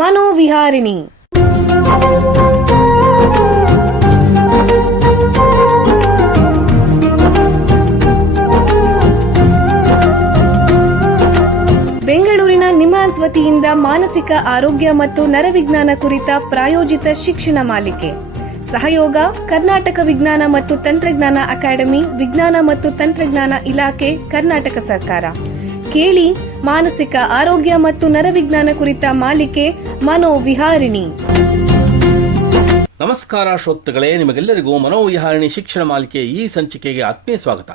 ಮನೋವಿಹಾರಿಣಿ. ಬೆಂಗಳೂರಿನ ನಿಮ್ಹಾನ್ಸ್ ವತಿಯಿಂದ ಮಾನಸಿಕ ಆರೋಗ್ಯ ಮತ್ತು ನರವಿಜ್ಞಾನ ಕುರಿತ ಪ್ರಾಯೋಜಿತ ಶಿಕ್ಷಣ ಮಾಲಿಕೆ. ಸಹಯೋಗ ಕರ್ನಾಟಕ ವಿಜ್ಞಾನ ಮತ್ತು ತಂತ್ರಜ್ಞಾನ ಅಕಾಡೆಮಿ, ವಿಜ್ಞಾನ ಮತ್ತು ತಂತ್ರಜ್ಞಾನ ಇಲಾಖೆ, ಕರ್ನಾಟಕ ಸರ್ಕಾರ. ಕೇಳಿ ಮಾನಸಿಕ ಆರೋಗ್ಯ ಮತ್ತು ನರವಿಜ್ಞಾನ ಕುರಿತ ಮಾಲಿಕೆ ಮನೋವಿಹಾರಿಣಿ. ನಮಸ್ಕಾರ ಶ್ರೋತೃಗಳೇ, ನಿಮಗೆಲ್ಲರಿಗೂ ಮನೋವಿಹಾರಿಣಿ ಶಿಕ್ಷಣ ಮಾಲಿಕೆ ಈ ಸಂಚಿಕೆಗೆ ಆತ್ಮೀಯ ಸ್ವಾಗತ.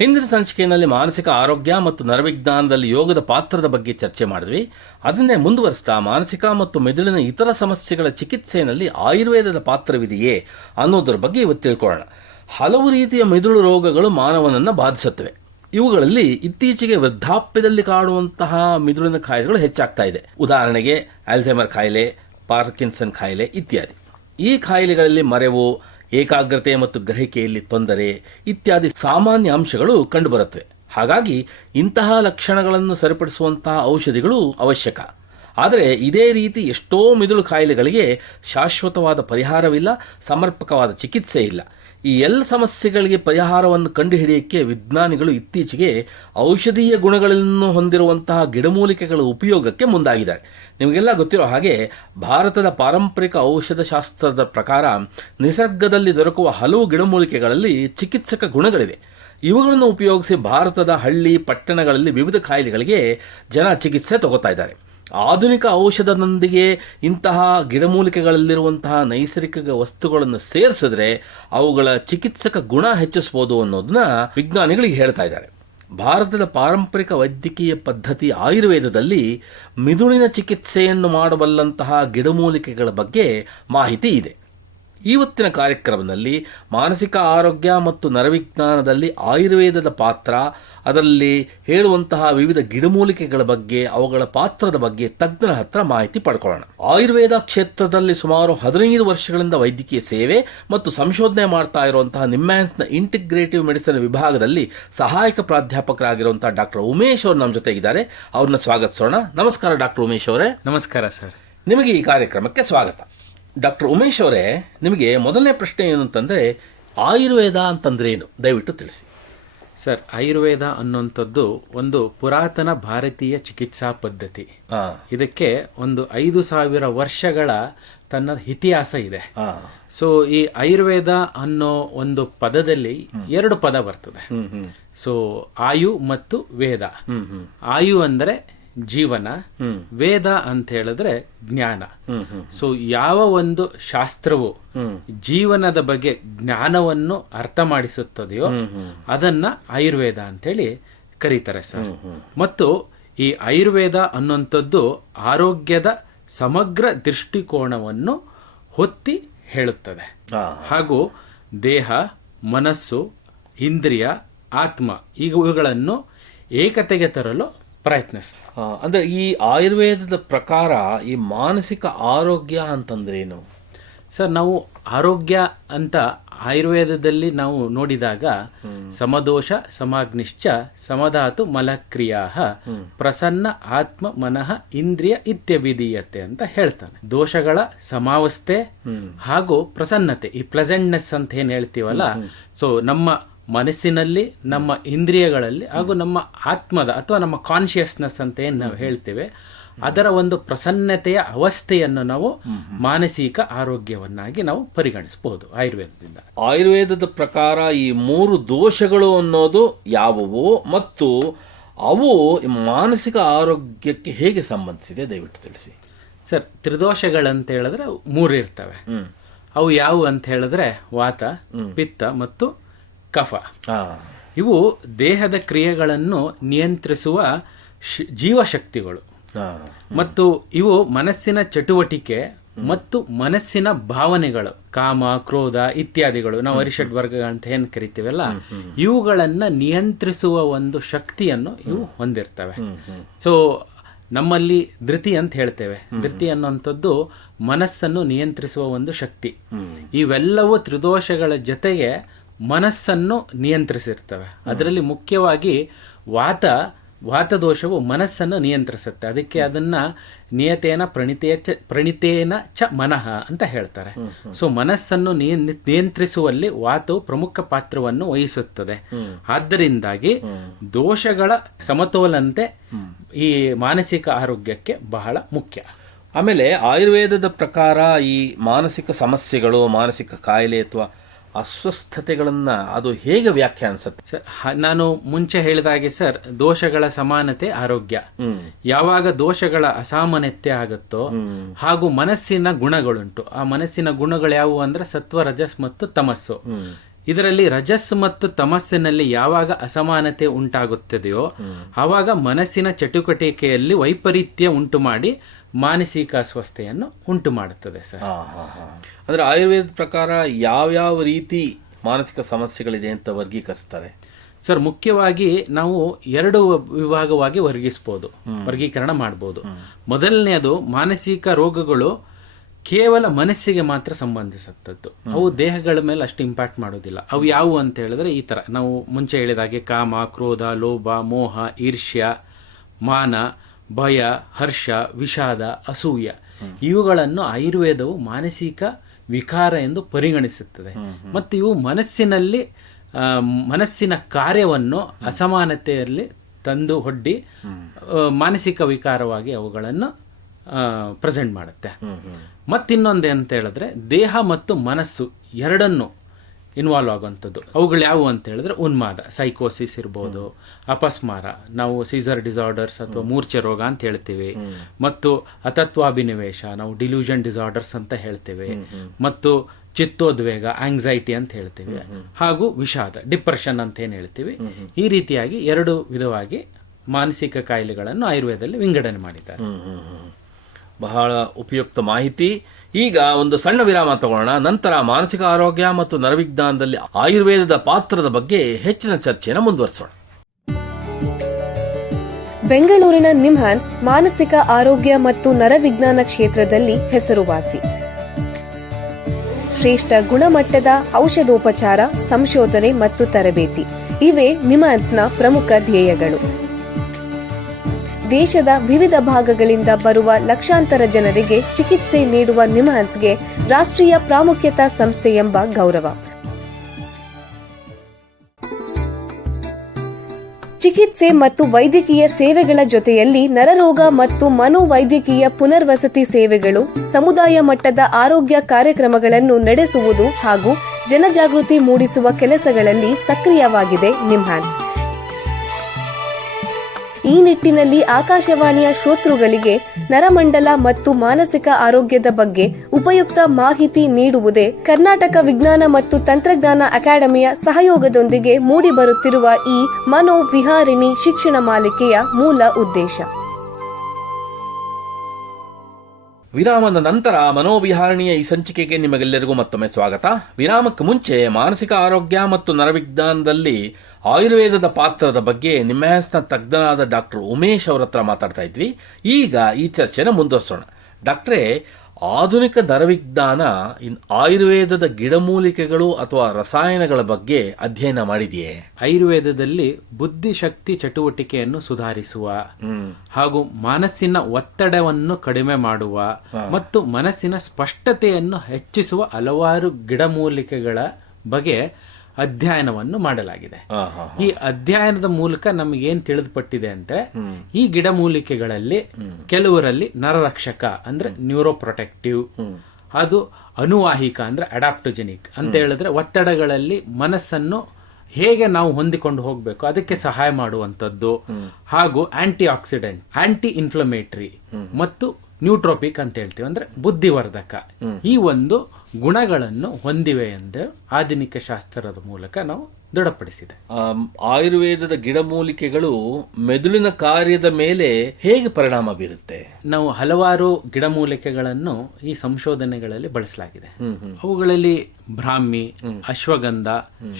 ಹಿಂದಿನ ಸಂಚಿಕೆಯಲ್ಲಿ ಮಾನಸಿಕ ಆರೋಗ್ಯ ಮತ್ತು ನರವಿಜ್ಞಾನದಲ್ಲಿ ಯೋಗದ ಪಾತ್ರದ ಬಗ್ಗೆ ಚರ್ಚೆ ಮಾಡಿದ್ವಿ. ಅದನ್ನೇ ಮುಂದುವರಿಸ್ತಾ ಮಾನಸಿಕ ಮತ್ತು ಮೆದುಳಿನ ಇತರ ಸಮಸ್ಯೆಗಳ ಚಿಕಿತ್ಸೆಯಲ್ಲಿ ಆಯುರ್ವೇದದ ಪಾತ್ರವಿದೆಯೇ ಅನ್ನೋದರ ಬಗ್ಗೆ ಇವತ್ತು ತಿಳ್ಕೊಳ್ಳೋಣ. ಹಲವು ರೀತಿಯ ಮೆದುಳು ರೋಗಗಳು ಮಾನವನನ್ನು ಬಾಧಿಸುತ್ತವೆ. ಇವುಗಳಲ್ಲಿ ಇತ್ತೀಚೆಗೆ ವೃದ್ಧಾಪ್ಯದಲ್ಲಿ ಕಾಡುವಂತಹ ಮಿದುಳಿನ ಕಾಯಿಲೆಗಳು ಹೆಚ್ಚಾಗ್ತಾ ಇದೆ. ಉದಾಹರಣೆಗೆ ಆಲ್ಝೈಮರ್ ಕಾಯಿಲೆ, ಪಾರ್ಕಿನ್ಸನ್ ಕಾಯಿಲೆ ಇತ್ಯಾದಿ. ಈ ಕಾಯಿಲೆಗಳಲ್ಲಿ ಮರೆವು, ಏಕಾಗ್ರತೆ ಮತ್ತು ಗ್ರಹಿಕೆಯಲ್ಲಿ ತೊಂದರೆ ಇತ್ಯಾದಿ ಸಾಮಾನ್ಯ ಅಂಶಗಳು ಕಂಡುಬರುತ್ತವೆ. ಹಾಗಾಗಿ ಇಂತಹ ಲಕ್ಷಣಗಳನ್ನು ಸರಿಪಡಿಸುವಂತಹ ಔಷಧಿಗಳು ಅವಶ್ಯಕ. ಆದರೆ ಇದೇ ರೀತಿ ಎಷ್ಟೋ ಮಿದುಳು ಕಾಯಿಲೆಗಳಿಗೆ ಶಾಶ್ವತವಾದ ಪರಿಹಾರವಿಲ್ಲ, ಸಮರ್ಪಕವಾದ ಚಿಕಿತ್ಸೆ ಇಲ್ಲ. ಈ ಎಲ್ಲ ಸಮಸ್ಯೆಗಳಿಗೆ ಪರಿಹಾರವನ್ನು ಕಂಡುಹಿಡಿಯಕ್ಕೆ ವಿಜ್ಞಾನಿಗಳು ಇತ್ತೀಚೆಗೆ ಔಷಧೀಯ ಗುಣಗಳನ್ನು ಹೊಂದಿರುವಂತಹ ಗಿಡಮೂಲಿಕೆಗಳ ಉಪಯೋಗಕ್ಕೆ ಮುಂದಾಗಿದ್ದಾರೆ. ನಿಮಗೆಲ್ಲ ಗೊತ್ತಿರೋ ಹಾಗೆ ಭಾರತದ ಪಾರಂಪರಿಕ ಔಷಧಶಾಸ್ತ್ರದ ಪ್ರಕಾರ ನಿಸರ್ಗದಲ್ಲಿ ದೊರಕುವ ಹಲವು ಗಿಡಮೂಲಿಕೆಗಳಲ್ಲಿ ಚಿಕಿತ್ಸಕ ಗುಣಗಳಿವೆ. ಇವುಗಳನ್ನು ಉಪಯೋಗಿಸಿ ಭಾರತದ ಹಳ್ಳಿ ಪಟ್ಟಣಗಳಲ್ಲಿ ವಿವಿಧ ಕಾಯಿಲೆಗಳಿಗೆ ಜನ ಚಿಕಿತ್ಸೆ ತಗೋತಾ ಇದ್ದಾರೆ. ಆಧುನಿಕ ಔಷಧದೊಂದಿಗೆ ಇಂತಹ ಗಿಡಮೂಲಿಕೆಗಳಲ್ಲಿರುವಂತಹ ನೈಸರ್ಗಿಕ ವಸ್ತುಗಳನ್ನು ಸೇರಿಸಿದ್ರೆ ಅವುಗಳ ಚಿಕಿತ್ಸಕ ಗುಣ ಹೆಚ್ಚಿಸಬಹುದು ಅನ್ನೋದನ್ನ ವಿಜ್ಞಾನಿಗಳಿಗೆ ಹೇಳ್ತಾ ಇದ್ದಾರೆ. ಭಾರತದ ಪಾರಂಪರಿಕ ವೈದ್ಯಕೀಯ ಪದ್ಧತಿ ಆಯುರ್ವೇದದಲ್ಲಿ ಮಿದುಳಿನ ಚಿಕಿತ್ಸೆಯನ್ನು ಮಾಡಬಲ್ಲಂತಹ ಗಿಡಮೂಲಿಕೆಗಳ ಬಗ್ಗೆ ಮಾಹಿತಿ ಇದೆ. ಇವತ್ತಿನ ಕಾರ್ಯಕ್ರಮದಲ್ಲಿ ಮಾನಸಿಕ ಆರೋಗ್ಯ ಮತ್ತು ನರವಿಜ್ಞಾನದಲ್ಲಿ ಆಯುರ್ವೇದದ ಪಾತ್ರ, ಅದರಲ್ಲಿ ಹೇಳುವಂತಹ ವಿವಿಧ ಗಿಡಮೂಲಿಕೆಗಳ ಬಗ್ಗೆ, ಅವುಗಳ ಪಾತ್ರದ ಬಗ್ಗೆ ತಜ್ಞರ ಹತ್ರ ಮಾಹಿತಿ ಪಡ್ಕೊಳ್ಳೋಣ. ಆಯುರ್ವೇದ ಕ್ಷೇತ್ರದಲ್ಲಿ ಸುಮಾರು 15 ವರ್ಷಗಳಿಂದ ವೈದ್ಯಕೀಯ ಸೇವೆ ಮತ್ತು ಸಂಶೋಧನೆ ಮಾಡ್ತಾ ಇರುವಂತಹ ನಿಮ್ಹಾನ್ಸ್ನ ಇಂಟಿಗ್ರೇಟಿವ್ ಮೆಡಿಸಿನ್ ವಿಭಾಗದಲ್ಲಿ ಸಹಾಯಕ ಪ್ರಾಧ್ಯಾಪಕರಾಗಿರುವಂತಹ ಡಾಕ್ಟರ್ ಉಮೇಶ್ ಅವರು ನಮ್ಮ ಜೊತೆ ಇದ್ದಾರೆ. ಅವ್ರನ್ನ ಸ್ವಾಗತಿಸೋಣ. ನಮಸ್ಕಾರ ಡಾಕ್ಟರ್ ಉಮೇಶ್ ಅವರೇ. ನಮಸ್ಕಾರ ಸರ್. ನಿಮಗೆ ಈ ಕಾರ್ಯಕ್ರಮಕ್ಕೆ ಸ್ವಾಗತ. ಡಾಕ್ಟರ್ ಉಮೇಶ್ ಅವರೇ, ನಿಮಗೆ ಮೊದಲನೇ ಪ್ರಶ್ನೆ ಏನು ಅಂತಂದರೆ, ಆಯುರ್ವೇದ ಅಂತಂದ್ರೇನು ದಯವಿಟ್ಟು ತಿಳಿಸಿ. ಸರ್, ಆಯುರ್ವೇದ ಅನ್ನುವಂಥದ್ದು ಒಂದು ಪುರಾತನ ಭಾರತೀಯ ಚಿಕಿತ್ಸಾ ಪದ್ಧತಿ. ಇದಕ್ಕೆ ಒಂದು 5,000 ವರ್ಷಗಳ ತನ್ನ ಇತಿಹಾಸ ಇದೆ. ಸೊ ಈ ಆಯುರ್ವೇದ ಅನ್ನೋ ಒಂದು ಪದದಲ್ಲಿ 2 ಪದ ಬರ್ತದೆ. ಸೊ ಆಯು ಮತ್ತು ವೇದ. ಆಯು ಅಂದರೆ ಜೀವನ, ವೇದ ಅಂತ ಹೇಳಿದ್ರೆ ಜ್ಞಾನ. ಸೊ ಯಾವ ಒಂದು ಶಾಸ್ತ್ರವು ಜೀವನದ ಬಗ್ಗೆ ಜ್ಞಾನವನ್ನು ಅರ್ಥ ಮಾಡಿಸುತ್ತದೆಯೋ ಅದನ್ನ ಆಯುರ್ವೇದ ಅಂತೇಳಿ ಕರೀತಾರೆ ಸರ್. ಮತ್ತು ಈ ಆಯುರ್ವೇದ ಅನ್ನುವಂಥದ್ದು ಆರೋಗ್ಯದ ಸಮಗ್ರ ದೃಷ್ಟಿಕೋನವನ್ನು ಹೊತ್ತಿ ಹೇಳುತ್ತದೆ. ಹಾಗೂ ದೇಹ, ಮನಸ್ಸು, ಇಂದ್ರಿಯ, ಆತ್ಮ ಇವುಗಳನ್ನು ಏಕತೆಗೆ ತರಲು ಪ್ರಯತ್ನಿಸ. ಅಂದ್ರೆ ಈ ಆಯುರ್ವೇದದ ಪ್ರಕಾರ ಈ ಮಾನಸಿಕ ಆರೋಗ್ಯ ಅಂತಂದ್ರೇನು ಸರ್? ನಾವು ಆರೋಗ್ಯ ಅಂತ ಆಯುರ್ವೇದದಲ್ಲಿ ನಾವು ನೋಡಿದಾಗ ಸಮದೋಷ ಸಮಾಗ್ನಿಶ್ಚ ಸಮಧಾತು ಮಲಕ್ರಿಯಾ ಪ್ರಸನ್ನ ಆತ್ಮ ಮನಃ ಇಂದ್ರಿಯ ಇತ್ಯಭಿಧೀಯತೆ ಅಂತ ಹೇಳ್ತಾನೆ. ದೋಷಗಳ ಸಮಾವಸ್ಥೆ ಹಾಗೂ ಪ್ರಸನ್ನತೆ, ಈ ಪ್ಲೆಸೆಂಟ್ನೆಸ್ ಅಂತ ಏನ್ ಹೇಳ್ತೀವಲ್ಲ, ಸೊ ನಮ್ಮ ಮನಸ್ಸಿನಲ್ಲಿ, ನಮ್ಮ ಇಂದ್ರಿಯಗಳಲ್ಲಿ ಹಾಗೂ ನಮ್ಮ ಆತ್ಮದ ಅಥವಾ ನಮ್ಮ ಕಾನ್ಶಿಯಸ್ನೆಸ್ ಅಂತ ಏನು ನಾವು ಹೇಳ್ತೇವೆ, ಅದರ ಒಂದು ಪ್ರಸನ್ನತೆಯ ಅವಸ್ಥೆಯನ್ನು ನಾವು ಮಾನಸಿಕ ಆರೋಗ್ಯವನ್ನಾಗಿ ನಾವು ಪರಿಗಣಿಸಬಹುದು ಆಯುರ್ವೇದದಿಂದ. ಆಯುರ್ವೇದದ ಪ್ರಕಾರ ಈ 3 ದೋಷಗಳು ಅನ್ನೋದು ಯಾವುವು ಮತ್ತು ಅವು ಮಾನಸಿಕ ಆರೋಗ್ಯಕ್ಕೆ ಹೇಗೆ ಸಂಬಂಧಿಸಿದೆ ದಯವಿಟ್ಟು ತಿಳಿಸಿ. ಸರ್, ತ್ರಿದೋಷಗಳಂತ ಹೇಳಿದ್ರೆ 3 ಇರ್ತವೆ. ಅವು ಯಾವುವು ಅಂತ ಹೇಳಿದ್ರೆ ವಾತ, ಪಿತ್ತ ಮತ್ತು ಕಫ. ಇವು ದೇಹದ ಕ್ರಿಯೆಗಳನ್ನು ನಿಯಂತ್ರಿಸುವ ಜೀವಶಕ್ತಿಗಳು. ಮತ್ತು ಇವು ಮನಸ್ಸಿನ ಚಟುವಟಿಕೆ ಮತ್ತು ಮನಸ್ಸಿನ ಭಾವನೆಗಳು, ಕಾಮ, ಕ್ರೋಧ ಇತ್ಯಾದಿಗಳು, ನಾವು ಅರಿಷಡ್ ವರ್ಗ ಅಂತ ಏನ್ ಕರಿತೀವಲ್ಲ, ಇವುಗಳನ್ನ ನಿಯಂತ್ರಿಸುವ ಒಂದು ಶಕ್ತಿಯನ್ನು ಇವು ಹೊಂದಿರ್ತವೆ. ಸೊ ನಮ್ಮಲ್ಲಿ ಧೃತಿ ಅಂತ ಹೇಳ್ತೇವೆ. ಧೃತಿ ಅನ್ನುವಂಥದ್ದು ಮನಸ್ಸನ್ನು ನಿಯಂತ್ರಿಸುವ ಒಂದು ಶಕ್ತಿ. ಇವೆಲ್ಲವೂ ತ್ರಿದೋಷಗಳ ಜೊತೆಗೆ ಮನಸ್ಸನ್ನು ನಿಯಂತ್ರಿಸಿರ್ತವೆ. ಅದರಲ್ಲಿ ಮುಖ್ಯವಾಗಿ ವಾತ ವಾತದೋಷವು ಮನಸ್ಸನ್ನು ನಿಯಂತ್ರಿಸುತ್ತೆ. ಅದಕ್ಕೆ ಅದನ್ನ ನಿಯತೇನ ಪ್ರಣೀತೇನ ಚ ಮನಃ ಅಂತ ಹೇಳ್ತಾರೆ. ಸೊ ಮನಸ್ಸನ್ನು ನಿಯಂತ್ರಿಸುವಲ್ಲಿ ವಾತವು ಪ್ರಮುಖ ಪಾತ್ರವನ್ನು ವಹಿಸುತ್ತದೆ. ಆದ್ದರಿಂದಾಗಿ ದೋಷಗಳ ಸಮತೋಲನತೆ ಈ ಮಾನಸಿಕ ಆರೋಗ್ಯಕ್ಕೆ ಬಹಳ ಮುಖ್ಯ. ಆಮೇಲೆ ಆಯುರ್ವೇದದ ಪ್ರಕಾರ ಈ ಮಾನಸಿಕ ಸಮಸ್ಯೆಗಳು, ಮಾನಸಿಕ ಕಾಯಿಲೆ ಅಥವಾ ಅಸ್ವಸ್ಥತೆಗಳನ್ನ ಅದು ಹೇಗೆ ವ್ಯಾಖ್ಯಾನಿಸುತ್ತೆ? ಸರ್, ನಾನು ಮುಂಚೆ ಹೇಳಿದಾಗೆ ಸರ್, ದೋಷಗಳ ಸಮಾನತೆ ಆರೋಗ್ಯ. ಯಾವಾಗ ದೋಷಗಳ ಅಸಾಮಾನ್ಯತೆ ಆಗುತ್ತೋ ಹಾಗೂ ಮನಸ್ಸಿನ ಗುಣಗಳುಂಟು. ಆ ಮನಸ್ಸಿನ ಗುಣಗಳು ಯಾವುವು ಅಂದ್ರೆ ಸತ್ವ, ರಜಸ್ ಮತ್ತು ತಮಸ್ಸು. ಇದರಲ್ಲಿ ರಜಸ್ ಮತ್ತು ತಮಸ್ಸಿನಲ್ಲಿ ಯಾವಾಗ ಅಸಮಾನತೆ ಉಂಟಾಗುತ್ತದೆಯೋ ಆವಾಗ ಮನಸ್ಸಿನ ಚಟುವಟಿಕೆಯಲ್ಲಿ ವೈಪರೀತ್ಯ ಉಂಟು ಮಾಡಿ ಮಾನಸಿಕ ಅಸ್ವಸ್ಥೆಯನ್ನು ಉಂಟು ಮಾಡುತ್ತದೆ ಸರ್. ಅಂದ್ರೆ ಆಯುರ್ವೇದ ಪ್ರಕಾರ ಯಾವ್ಯಾವ ರೀತಿ ಮಾನಸಿಕ ಸಮಸ್ಯೆಗಳಿದೆ ಅಂತ ವರ್ಗೀಕರಿಸ್ತಾರೆ? ಸರ್, ಮುಖ್ಯವಾಗಿ ನಾವು 2 ವಿಭಾಗವಾಗಿ ವರ್ಗೀಕರಣ ಮಾಡಬಹುದು. ಮೊದಲನೆಯದು ಮಾನಸಿಕ ರೋಗಗಳು ಕೇವಲ ಮನಸ್ಸಿಗೆ ಮಾತ್ರ ಸಂಬಂಧಿಸತ್ತದ್ದು. ಅವು ದೇಹಗಳ ಮೇಲೆ ಅಷ್ಟು ಇಂಪ್ಯಾಕ್ಟ್ ಮಾಡೋದಿಲ್ಲ. ಅವು ಯಾವುವು ಅಂತ ಹೇಳಿದ್ರೆ ಈ ತರ ನಾವು ಮುಂಚೆ ಹೇಳಿದಾಗೆ ಕಾಮ, ಕ್ರೋಧ, ಲೋಭ, ಮೋಹ, ಈರ್ಷ್ಯ, ಮಾನ, ಭಯ, ಹರ್ಷ, ವಿಷಾದ, ಅಸೂಯ ಇವುಗಳನ್ನು ಆಯುರ್ವೇದವು ಮಾನಸಿಕ ವಿಕಾರ ಎಂದು ಪರಿಗಣಿಸುತ್ತದೆ. ಮತ್ತು ಇವು ಮನಸ್ಸಿನ ಕಾರ್ಯವನ್ನು ಅಸಮಾನತೆಯಲ್ಲಿ ತಂದು ಒಡ್ಡಿ ಮಾನಸಿಕ ವಿಕಾರವಾಗಿ ಅವುಗಳನ್ನು ಪ್ರೆಸೆಂಟ್ ಮಾಡುತ್ತೆ. ಮತ್ತಿನ್ನೊಂದು ಅಂತ ಹೇಳಿದ್ರೆ ದೇಹ ಮತ್ತು ಮನಸ್ಸು ಎರಡನ್ನು ಇನ್ವಾಲ್ವ್ ಆಗುವಂಥದ್ದು. ಅವುಗಳು ಯಾವುವು ಅಂತ ಹೇಳಿದ್ರೆ ಉನ್ಮಾದ, ಸೈಕೋಸಿಸ್ ಇರ್ಬೋದು, ಅಪಸ್ಮಾರ, ನಾವು ಸೀಸರ್ ಡಿಸಾರ್ಡರ್ಸ್ ಅಥವಾ ಮೂರ್ಛೆ ರೋಗ ಅಂತ ಹೇಳ್ತೀವಿ, ಮತ್ತು ಅತತ್ವಾಭಿನಿವೇಶ, ನಾವು ಡಿಲ್ಯೂಷನ್ ಡಿಸಾರ್ಡರ್ಸ್ ಅಂತ ಹೇಳ್ತೇವೆ, ಮತ್ತು ಚಿತ್ತೋದ್ವೇಗ, ಆಂಗ್ಸೈಟಿ ಅಂತ ಹೇಳ್ತೀವಿ, ಹಾಗೂ ವಿಷಾದ, ಡಿಪ್ರೆಷನ್ ಅಂತ ಏನು ಹೇಳ್ತೀವಿ. ಈ ರೀತಿಯಾಗಿ 2 ವಿಧವಾಗಿ ಮಾನಸಿಕ ಕಾಯಿಲೆಗಳನ್ನು ಆಯುರ್ವೇದದಲ್ಲಿ ವಿಂಗಡಣೆ ಮಾಡಿದ್ದಾರೆ. ಬಹಳ ಉಪಯುಕ್ತ ಮಾಹಿತಿ. ಈಗ ಒಂದು ಸಣ್ಣ ವಿರಾಮ ತಗೊಳ್ಳೋಣ. ನಂತರ ಮಾನಸಿಕ ಆರೋಗ್ಯ ಮತ್ತು ನರವಿಜ್ಞಾನದಲ್ಲಿ ಆಯುರ್ವೇದದ ಪಾತ್ರದ ಬಗ್ಗೆ ಹೆಚ್ಚಿನ ಚರ್ಚೆಯನ್ನು ಮುಂದುವರಿಸೋಣ. ಬೆಂಗಳೂರಿನ ನಿಮ್ಹಾನ್ಸ್ ಮಾನಸಿಕ ಆರೋಗ್ಯ ಮತ್ತು ನರವಿಜ್ಞಾನ ಕ್ಷೇತ್ರದಲ್ಲಿ ಹೆಸರುವಾಸಿ. ಶ್ರೇಷ್ಠ ಗುಣಮಟ್ಟದ ಔಷಧೋಪಚಾರ, ಸಂಶೋಧನೆ ಮತ್ತು ತರಬೇತಿ ಇವೇ ನಿಮ್ಹಾನ್ಸ್ನ ಪ್ರಮುಖ ಧ್ಯೇಯಗಳು. ದೇಶದ ವಿವಿಧ ಭಾಗಗಳಿಂದ ಬರುವ ಲಕ್ಷಾಂತರ ಜನರಿಗೆ ಚಿಕಿತ್ಸೆ ನೀಡುವ ನಿಮ್ಹಾನ್ಸ್ಗೆ ರಾಷ್ಟ್ರೀಯ ಪ್ರಾಮುಖ್ಯತಾ ಸಂಸ್ಥೆ ಎಂಬ ಗೌರವ. ಚಿಕಿತ್ಸೆ ಮತ್ತು ವೈದ್ಯಕೀಯ ಸೇವೆಗಳ ಜೊತೆಯಲ್ಲಿ ನರರೋಗ ಮತ್ತು ಮನೋವೈದ್ಯಕೀಯ ಪುನರ್ವಸತಿ ಸೇವೆಗಳು, ಸಮುದಾಯ ಮಟ್ಟದ ಆರೋಗ್ಯ ಕಾರ್ಯಕ್ರಮಗಳನ್ನು ನಡೆಸುವುದು ಹಾಗೂ ಜನಜಾಗೃತಿ ಮೂಡಿಸುವ ಕೆಲಸಗಳಲ್ಲಿ ಸಕ್ರಿಯವಾಗಿದೆ ನಿಮ್ಹಾನ್ಸ್. ಈ ನಿಟ್ಟಿನಲ್ಲಿ ಆಕಾಶವಾಣಿಯ ಶ್ರೋತೃಗಳಿಗೆ ನರಮಂಡಲ ಮತ್ತು ಮಾನಸಿಕ ಆರೋಗ್ಯದ ಬಗ್ಗೆ ಉಪಯುಕ್ತ ಮಾಹಿತಿ ನೀಡುವುದೇ ಕರ್ನಾಟಕ ವಿಜ್ಞಾನ ಮತ್ತು ತಂತ್ರಜ್ಞಾನ ಅಕಾಡೆಮಿಯ ಸಹಯೋಗದೊಂದಿಗೆ ಮೂಡಿಬರುತ್ತಿರುವ ಈ ಮನೋವಿಹಾರಿಣಿ ಶಿಕ್ಷಣ ಮಾಲಿಕೆಯ ಮೂಲ ಉದ್ದೇಶ. ವಿರಾಮದ ನಂತರ ಮನೋವಿಹಾರಣಿಯ ಈ ಸಂಚಿಕೆಗೆ ನಿಮಗೆಲ್ಲರಿಗೂ ಮತ್ತೊಮ್ಮೆ ಸ್ವಾಗತ. ವಿರಾಮಕ್ಕೆ ಮುಂಚೆ ಮಾನಸಿಕ ಆರೋಗ್ಯ ಮತ್ತು ನರವಿಜ್ಞಾನದಲ್ಲಿ ಆಯುರ್ವೇದದ ಪಾತ್ರದ ಬಗ್ಗೆ ನಿಮ್ಹಾನ್ಸ್ನ ತಜ್ಞರಾದ ಡಾಕ್ಟರ್ ಉಮೇಶ್ ಅವರ ಹತ್ರ ಮಾತಾಡ್ತಾ ಇದ್ವಿ. ಈಗ ಈ ಚರ್ಚೆನ ಮುಂದುವರಿಸೋಣ. ಡಾಕ್ಟ್ರೇ, ಆಧುನಿಕ ನರವಿಜ್ಞಾನ ಆಯುರ್ವೇದದ ಗಿಡಮೂಲಿಕೆಗಳು ಅಥವಾ ರಸಾಯನಗಳ ಬಗ್ಗೆ ಅಧ್ಯಯನ ಮಾಡಿದೆಯೇ? ಆಯುರ್ವೇದದಲ್ಲಿ ಬುದ್ಧಿಶಕ್ತಿ ಚಟುವಟಿಕೆಯನ್ನು ಸುಧಾರಿಸುವ ಹಾಗೂ ಮನಸ್ಸಿನ ಒತ್ತಡವನ್ನು ಕಡಿಮೆ ಮಾಡುವ ಮತ್ತು ಮನಸ್ಸಿನ ಸ್ಪಷ್ಟತೆಯನ್ನು ಹೆಚ್ಚಿಸುವ ಹಲವಾರು ಗಿಡಮೂಲಿಕೆಗಳ ಬಗ್ಗೆ ಅಧ್ಯಯನವನ್ನು ಮಾಡಲಾಗಿದೆ. ಈ ಅಧ್ಯಯನದ ಮೂಲಕ ನಮಗೇನ್ ತಿಳಿದುಪಟ್ಟಿದೆ ಅಂದ್ರೆ, ಈ ಗಿಡಮೂಲಿಕೆಗಳಲ್ಲಿ ಕೆಲವರಲ್ಲಿ ನರರಕ್ಷಕ ಅಂದ್ರೆ ನ್ಯೂರೋಪ್ರೊಟೆಕ್ಟಿವ್, ಅದು ಅನುವಾಹಿಕ ಅಂದ್ರೆ ಅಡಾಪ್ಟೋಜೆನಿಕ್ ಅಂತ ಹೇಳಿದ್ರೆ ಒತ್ತಡಗಳಲ್ಲಿ ಮನಸ್ಸನ್ನು ಹೇಗೆ ನಾವು ಹೊಂದಿಕೊಂಡು ಹೋಗಬೇಕು ಅದಕ್ಕೆ ಸಹಾಯ ಮಾಡುವಂಥದ್ದು, ಹಾಗೂ ಆಂಟಿ ಆಕ್ಸಿಡೆಂಟ್, ಆಂಟಿ ಇನ್ಫ್ಲಮೇಟರಿ ಮತ್ತು ನ್ಯೂಟ್ರೋಪಿಕ್ ಅಂತ ಹೇಳ್ತೀವಿ ಅಂದ್ರೆ ಬುದ್ಧಿವರ್ಧಕ, ಈ ಒಂದು ಗುಣಗಳನ್ನು ಹೊಂದಿವೆ ಎಂದು ಆಧುನಿಕ ಶಾಸ್ತ್ರದ ಮೂಲಕ ನಾವು ದೃಢಪಡಿಸಿದೆ. ಆಯುರ್ವೇದದ ಗಿಡಮೂಲಿಕೆಗಳು ಮೆದುಳಿನ ಕಾರ್ಯದ ಮೇಲೆ ಹೇಗೆ ಪರಿಣಾಮ ಬೀರುತ್ತೆ? ನಾವು ಹಲವಾರು ಗಿಡಮೂಲಿಕೆಗಳನ್ನು ಈ ಸಂಶೋಧನೆಗಳಲ್ಲಿ ಬಳಸಲಾಗಿದೆ. ಅವುಗಳಲ್ಲಿ ಬ್ರಾಹ್ಮಿ, ಅಶ್ವಗಂಧ,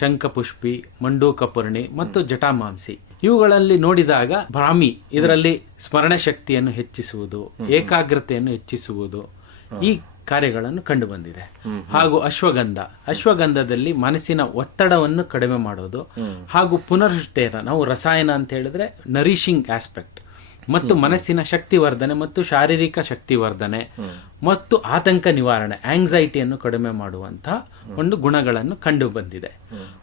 ಶಂಖಪುಷ್ಪಿ, ಮಂಡೂಕಪೂರ್ಣಿ ಮತ್ತು ಜಟಾಮಾಂಸಿ ಇವುಗಳಲ್ಲಿ ನೋಡಿದಾಗ ಬ್ರಾಹ್ಮಿ ಇದರಲ್ಲಿ ಸ್ಮರಣ ಶಕ್ತಿಯನ್ನು ಹೆಚ್ಚಿಸುವುದು, ಏಕಾಗ್ರತೆಯನ್ನು ಹೆಚ್ಚಿಸುವುದು, ಈ ಕಾರ್ಯಗಳನ್ನು ಕಂಡು ಬಂದಿದೆ. ಹಾಗೂ ಅಶ್ವಗಂಧದಲ್ಲಿ ಮನಸ್ಸಿನ ಒತ್ತಡವನ್ನು ಕಡಿಮೆ ಮಾಡೋದು ಹಾಗೂ ಪುನರುಜ್ಜೀವನ, ನಾವು ರಸಾಯನ ಅಂತ ಹೇಳಿದ್ರೆ ನರಿಶಿಂಗ್ ಆಸ್ಪೆಕ್ಟ್ ಮತ್ತು ಮನಸ್ಸಿನ ಶಕ್ತಿವರ್ಧನೆ ಮತ್ತು ಶಾರೀರಿಕ ಶಕ್ತಿವರ್ಧನೆ ಮತ್ತು ಆತಂಕ ನಿವಾರಣೆ, ಆಂಗ್ಸೈಟಿಯನ್ನು ಕಡಿಮೆ ಮಾಡುವಂತಹ ಒಂದು ಗುಣಗಳನ್ನು ಕಂಡು ಬಂದಿದೆ.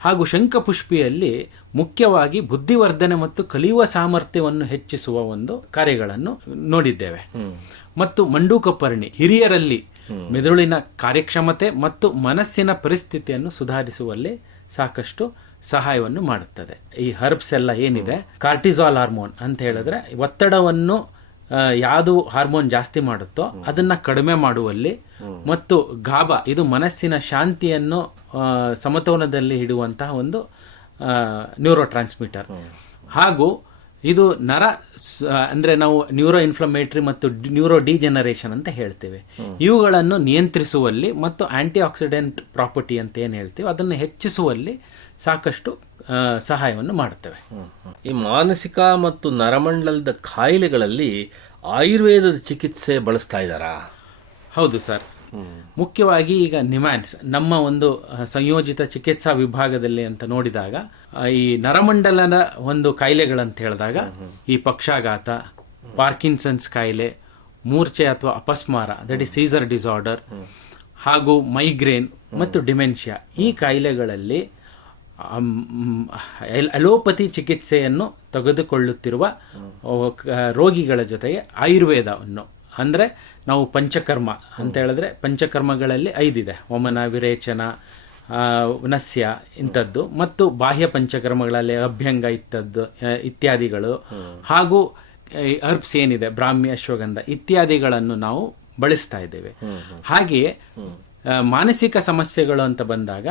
ಹಾಗೂ ಶಂಖಪುಷ್ಪಿಯಲ್ಲಿ ಮುಖ್ಯವಾಗಿ ಬುದ್ಧಿವರ್ಧನೆ ಮತ್ತು ಕಲಿಯುವ ಸಾಮರ್ಥ್ಯವನ್ನು ಹೆಚ್ಚಿಸುವ ಒಂದು ಕಾರ್ಯಗಳನ್ನು ನೋಡಿದ್ದೇವೆ. ಮತ್ತು ಮಂಡೂಕಪರ್ಣಿ ಹಿರಿಯರಲ್ಲಿ ಮೆದುಳಿನ ಕಾರ್ಯಕ್ಷಮತೆ ಮತ್ತು ಮನಸ್ಸಿನ ಪರಿಸ್ಥಿತಿಯನ್ನು ಸುಧಾರಿಸುವಲ್ಲಿ ಸಾಕಷ್ಟು ಸಹಾಯವನ್ನು ಮಾಡುತ್ತದೆ. ಈ ಹರ್ಬ್ಸ್ ಎಲ್ಲ ಏನಿದೆ, ಕಾರ್ಟಿಸಾಲ್ ಹಾರ್ಮೋನ್ ಅಂತ ಹೇಳಿದ್ರೆ ಒತ್ತಡವನ್ನು ಯಾವುದು ಹಾರ್ಮೋನ್ ಜಾಸ್ತಿ ಮಾಡುತ್ತೋ ಅದನ್ನ ಕಡಿಮೆ ಮಾಡುವಲ್ಲಿ, ಮತ್ತು ಗಾಬಾ ಇದು ಮನಸ್ಸಿನ ಶಾಂತಿಯನ್ನು ಸಮತೋಲನದಲ್ಲಿ ಇಡುವಂತಹ ಒಂದು ನ್ಯೂರೋ ಟ್ರಾನ್ಸ್ಮಿಟರ್. ಹಾಗೂ ಇದು ಅಂದ್ರೆ ನಾವು ನ್ಯೂರೋ ಇನ್ಫ್ಲಮೇಟರಿ ಮತ್ತು ನ್ಯೂರೋ ಡಿಜೆನರೇಷನ್ ಅಂತ ಹೇಳ್ತೇವೆ. ಇವುಗಳನ್ನು ನಿಯಂತ್ರಿಸುವಲ್ಲಿ ಮತ್ತು ಆಂಟಿ ಆಕ್ಸಿಡೆಂಟ್ ಪ್ರಾಪರ್ಟಿ ಅಂತ ಏನು ಹೇಳ್ತೀವಿ ಅದನ್ನು ಹೆಚ್ಚಿಸುವಲ್ಲಿ ಸಾಕಷ್ಟು ಸಹಾಯವನ್ನು ಮಾಡುತ್ತವೆ. ಈ ಮಾನಸಿಕ ಮತ್ತು ನರಮಂಡಲದ ಕಾಯಿಲೆಗಳಲ್ಲಿ ಆಯುರ್ವೇದದ ಚಿಕಿತ್ಸೆ ಬಳಸ್ತಾ ಇದ್ದಾರಾ? ಹೌದು ಸರ್. ಮುಖ್ಯವಾಗಿ ಈಗ ನಿಮ್ಹಾನ್ಸ್ ನಮ್ಮ ಒಂದು ಸಂಯೋಜಿತ ಚಿಕಿತ್ಸಾ ವಿಭಾಗದಲ್ಲಿ ಅಂತ ನೋಡಿದಾಗ ಈ ನರಮಂಡಲದ ಒಂದು ಕಾಯಿಲೆಗಳಂತ ಹೇಳಿದಾಗ ಈ ಪಕ್ಷಾಘಾತ, ಪಾರ್ಕಿನ್ಸನ್ಸ್ ಕಾಯಿಲೆ, ಮೂರ್ಛೆ ಅಥವಾ ಅಪಸ್ಮಾರ ದಟ್ ಇಸ್ ಸೀಸರ್ ಡಿಸಾರ್ಡರ್, ಹಾಗೂ ಮೈಗ್ರೇನ್ ಮತ್ತು ಡಿಮೆನ್ಷಿಯಾ, ಈ ಕಾಯಿಲೆಗಳಲ್ಲಿ ಅಲೋಪತಿ ಚಿಕಿತ್ಸೆಯನ್ನು ತೆಗೆದುಕೊಳ್ಳುತ್ತಿರುವ ರೋಗಿಗಳ ಜೊತೆಗೆ ಆಯುರ್ವೇದವನ್ನು, ಅಂದರೆ ನಾವು ಪಂಚಕರ್ಮ ಅಂತ ಹೇಳಿದ್ರೆ ಪಂಚಕರ್ಮಗಳಲ್ಲಿ 5 ಇದೆ: ವಮನ, ವಿರೇಚನ, ನಸ್ಯ ಇಂಥದ್ದು, ಮತ್ತು ಬಾಹ್ಯ ಪಂಚಕರ್ಮಗಳಲ್ಲಿ ಅಭ್ಯಂಗ ಇತ್ಯಾದಿಗಳು, ಹಾಗೂ ಹರ್ಬ್ಸ್ ಏನಿದೆ ಬ್ರಾಹ್ಮಿ, ಅಶ್ವಗಂಧ ಇತ್ಯಾದಿಗಳನ್ನು ನಾವು ಬಳಸ್ತಾ ಇದ್ದೇವೆ. ಹಾಗೆಯೇ ಮಾನಸಿಕ ಸಮಸ್ಯೆಗಳು ಅಂತ ಬಂದಾಗ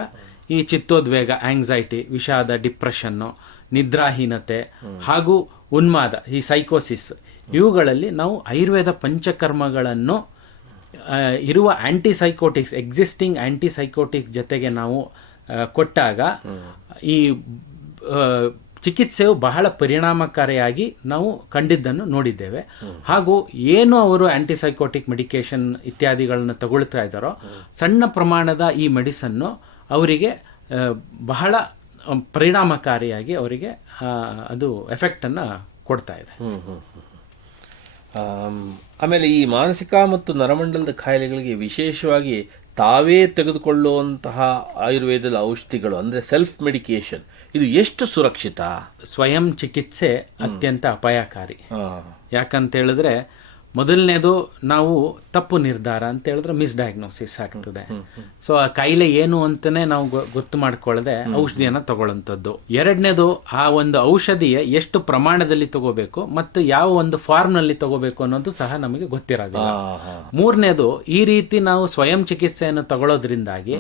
ಈ ಚಿತ್ತೋದ್ವೇಗ, ಆಂಗ್ಸೈಟಿ, ವಿಷಾದ, ಡಿಪ್ರೆಷನ್ನು, ನಿದ್ರಾಹೀನತೆ ಹಾಗೂ ಉನ್ಮಾದ, ಈ ಸೈಕೋಸಿಸ್, ಇವುಗಳಲ್ಲಿ ನಾವು ಆಯುರ್ವೇದ ಪಂಚಕರ್ಮಗಳನ್ನು ಇರುವ ಆಂಟಿಸೈಕೋಟಿಕ್ಸ್, ಎಕ್ಸಿಸ್ಟಿಂಗ್ ಆಂಟಿಸೈಕೋಟಿಕ್ಸ್ ಜೊತೆಗೆ ನಾವು ಕೊಟ್ಟಾಗ ಈ ಚಿಕಿತ್ಸೆಯು ಬಹಳ ಪರಿಣಾಮಕಾರಿಯಾಗಿ ನಾವು ಕಂಡಿದ್ದನ್ನು ನೋಡಿದ್ದೇವೆ. ಹಾಗೂ ಏನು ಅವರು ಆಂಟಿಸೈಕೋಟಿಕ್ ಮೆಡಿಕೇಶನ್ ಇತ್ಯಾದಿಗಳನ್ನು ತಗೊಳ್ತಾ ಇದ್ದಾರೋ ಸಣ್ಣ ಪ್ರಮಾಣದ ಈ ಮೆಡಿಸನ್ನು ಅವರಿಗೆ ಬಹಳ ಪರಿಣಾಮಕಾರಿಯಾಗಿ ಅವರಿಗೆ ಅದು ಎಫೆಕ್ಟನ್ನು ಕೊಡ್ತಾ ಇದೆ. ಆಮೇಲೆ ಈ ಮಾನಸಿಕ ಮತ್ತು ನರಮಂಡಲದ ಕಾಯಿಲೆಗಳಿಗೆ ವಿಶೇಷವಾಗಿ ತಾವೇ ತೆಗೆದುಕೊಳ್ಳುವಂತಹ ಆಯುರ್ವೇದದ ಔಷಧಿಗಳು ಅಂದರೆ ಸೆಲ್ಫ್ ಮೆಡಿಕೇಶನ್, ಇದು ಎಷ್ಟು ಸುರಕ್ಷಿತ? ಸ್ವಯಂ ಚಿಕಿತ್ಸೆ ಅತ್ಯಂತ ಅಪಾಯಕಾರಿ. ಯಾಕಂತ ಹೇಳಿದ್ರೆ ಮೊದಲನೇದು ನಾವು ತಪ್ಪು ನಿರ್ಧಾರ ಅಂತ ಹೇಳಿದ್ರೆ ಮಿಸ್ಡಯಾಗ್ನೋಸಿಸ್ ಆಗ್ತದೆ. ಸೊ ಆ ಕಾಯಿಲೆ ಏನು ಅಂತಾನೆ ನಾವು ಗೊತ್ತು ಮಾಡ್ಕೊಳ್ಳದೆ ಔಷಧಿಯನ್ನ ತಗೊಳ್ಳೋಂಥದ್ದು. ಎರಡನೇದು ಆ ಒಂದು ಔಷಧಿಯ ಎಷ್ಟು ಪ್ರಮಾಣದಲ್ಲಿ ತಗೋಬೇಕು ಮತ್ತು ಯಾವ ಒಂದು ಫಾರ್ಮ್ ನಲ್ಲಿ ತಗೋಬೇಕು ಅನ್ನೋದು ಸಹ ನಮಗೆ ಗೊತ್ತಿರೋದಿಲ್ಲ. ಮೂರನೇದು, ಈ ರೀತಿ ನಾವು ಸ್ವಯಂ ಚಿಕಿತ್ಸೆಯನ್ನು ತಗೊಳ್ಳೋದ್ರಿಂದಾಗಿ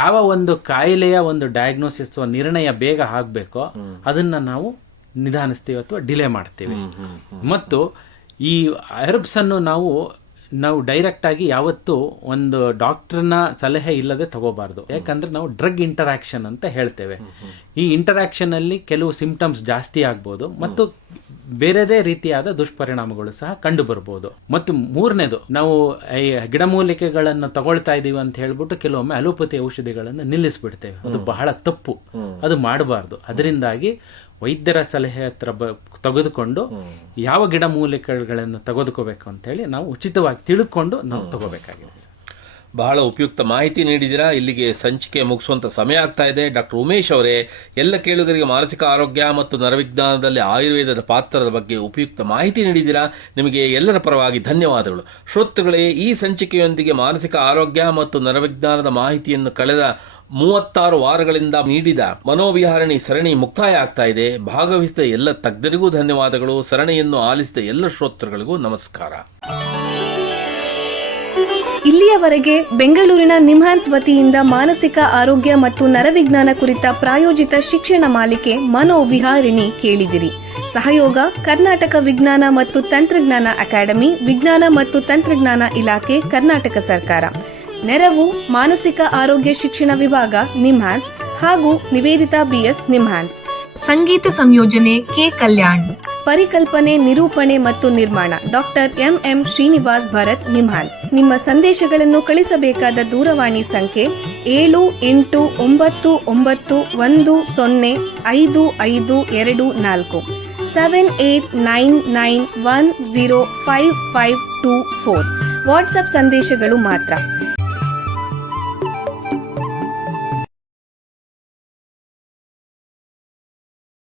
ಯಾವ ಒಂದು ಕಾಯಿಲೆಯ ಒಂದು ಡಯಾಗ್ನೋಸಿಸ್ ನಿರ್ಣಯ ಬೇಗ ಆಗ್ಬೇಕೋ ಅದನ್ನ ನಾವು ನಿಧಾನಿಸ್ತೀವಿ ಅಥವಾ ಡಿಲೇ ಮಾಡ್ತೀವಿ. ಮತ್ತು ಈ ಹರ್ಬ್ಸ್ ಅನ್ನು ನಾವು ಡೈರೆಕ್ಟ್ ಆಗಿ ಯಾವತ್ತೂ ಒಂದು ಡಾಕ್ಟರ್ನ ಸಲಹೆ ಇಲ್ಲದೆ ತಗೋಬಾರ್ದು. ಯಾಕಂದ್ರೆ ನಾವು ಡ್ರಗ್ ಇಂಟರಾಕ್ಷನ್ ಅಂತ ಹೇಳ್ತೇವೆ. ಈ ಇಂಟರಾಕ್ಷನ್ ಅಲ್ಲಿ ಕೆಲವು ಸಿಂಪ್ಟಮ್ಸ್ ಜಾಸ್ತಿ ಆಗ್ಬೋದು ಮತ್ತು ಬೇರೆದೇ ರೀತಿಯಾದ ದುಷ್ಪರಿಣಾಮಗಳು ಸಹ ಕಂಡು ಬರ್ಬೋದು. ಮತ್ತು ಮೂರನೇದು, ನಾವು ಈ ಗಿಡಮೂಲಿಕೆಗಳನ್ನು ತಗೊಳ್ತಾ ಇದೀವಿ ಅಂತ ಹೇಳ್ಬಿಟ್ಟು ಕೆಲವೊಮ್ಮೆ ಅಲೋಪತಿ ಔಷಧಿಗಳನ್ನು ನಿಲ್ಲಿಸ್ಬಿಡ್ತೇವೆ. ಅದು ಬಹಳ ತಪ್ಪು, ಅದು ಮಾಡಬಾರ್ದು. ಅದರಿಂದಾಗಿ ವೈದ್ಯರ ಸಲಹೆ ಹತ್ರ ತೆಗೆದುಕೊಂಡು ಯಾವ ಗಿಡಮೂಲಿಕೆಗಳನ್ನು ತೆಗೆದುಕೋಬೇಕು ಅಂತ ಹೇಳಿ ನಾವು ಉಚಿತವಾಗಿ ತಿಳ್ಕೊಂಡು ನಾವು ತಗೋಬೇಕಾಗಿದೆ. ಬಹಳ ಉಪಯುಕ್ತ ಮಾಹಿತಿ ನೀಡಿದ್ದೀರಾ. ಇಲ್ಲಿಗೆ ಸಂಚಿಕೆ ಮುಗಿಸುವಂಥ ಸಮಯ ಆಗ್ತಾ ಇದೆ. ಡಾಕ್ಟರ್ ಉಮೇಶ್ ಅವರೇ, ಎಲ್ಲ ಕೇಳುಗರಿಗೆ ಮಾನಸಿಕ ಆರೋಗ್ಯ ಮತ್ತು ನರವಿಜ್ಞಾನದಲ್ಲಿ ಆಯುರ್ವೇದದ ಪಾತ್ರದ ಬಗ್ಗೆ ಉಪಯುಕ್ತ ಮಾಹಿತಿ ನೀಡಿದ್ದೀರಾ. ನಿಮಗೆ ಎಲ್ಲರ ಪರವಾಗಿ ಧನ್ಯವಾದಗಳು. ಶ್ರೋತೃಗಳೇ, ಈ ಸಂಚಿಕೆಯೊಂದಿಗೆ ಮಾನಸಿಕ ಆರೋಗ್ಯ ಮತ್ತು ನರವಿಜ್ಞಾನದ ಮಾಹಿತಿಯನ್ನು ಕಳೆದ 36 ವಾರಗಳಿಂದ ನೀಡಿದ ಮನೋವಿಹಾರಣಿ ಸರಣಿ ಮುಕ್ತಾಯ ಆಗ್ತಾ ಇದೆ. ಭಾಗವಹಿಸಿದ ಎಲ್ಲ ತಜ್ಞರಿಗೂ ಧನ್ಯವಾದಗಳು. ಸರಣಿಯನ್ನು ಆಲಿಸಿದ ಎಲ್ಲ ಶ್ರೋತೃಗಳಿಗೂ ನಮಸ್ಕಾರ. ಇಲ್ಲಿಯವರೆಗೆ ಬೆಂಗಳೂರಿನ ನಿಮ್ಹಾನ್ಸ್ ವತಿಯಿಂದ ಮಾನಸಿಕ ಆರೋಗ್ಯ ಮತ್ತು ನರವಿಜ್ಞಾನ ಕುರಿತ ಪ್ರಾಯೋಜಿತ ಶಿಕ್ಷಣ ಮಾಲಿಕೆ ಮನೋವಿಹಾರಿಣಿ ಕೇಳಿದಿರಿ. ಸಹಯೋಗ ಕರ್ನಾಟಕ ವಿಜ್ಞಾನ ಮತ್ತು ತಂತ್ರಜ್ಞಾನ ಅಕಾಡೆಮಿ, ವಿಜ್ಞಾನ ಮತ್ತು ತಂತ್ರಜ್ಞಾನ ಇಲಾಖೆ, ಕರ್ನಾಟಕ ಸರ್ಕಾರ. ನೆರವು ಮಾನಸಿಕ ಆರೋಗ್ಯ ಶಿಕ್ಷಣ ವಿಭಾಗ, ನಿಮ್ಹಾನ್ಸ್ ಹಾಗೂ ನಿವೇದಿತಾ BS, ನಿಮ್ಹಾನ್ಸ್. ಸಂಗೀತ ಸಂಯೋಜನೆ ಕೆ. ಕಲ್ಯಾಣ್. ಪರಿಕಲ್ಪನೆ, ನಿರೂಪಣೆ ಮತ್ತು ನಿರ್ಮಾಣ ಡಾಕ್ಟರ್ ಎಂಎಂ ಶ್ರೀನಿವಾಸ್ ಭರತ್ ನಿಮ್ಹಾನ್ಸ್. ನಿಮ್ಮ ಸಂದೇಶಗಳನ್ನು ಕಳಿಸಬೇಕಾದ ದೂರವಾಣಿ ಸಂಖ್ಯೆ 7891105524 7899105524. ವಾಟ್ಸ್ಆಪ್ ಸಂದೇಶಗಳು ಮಾತ್ರ.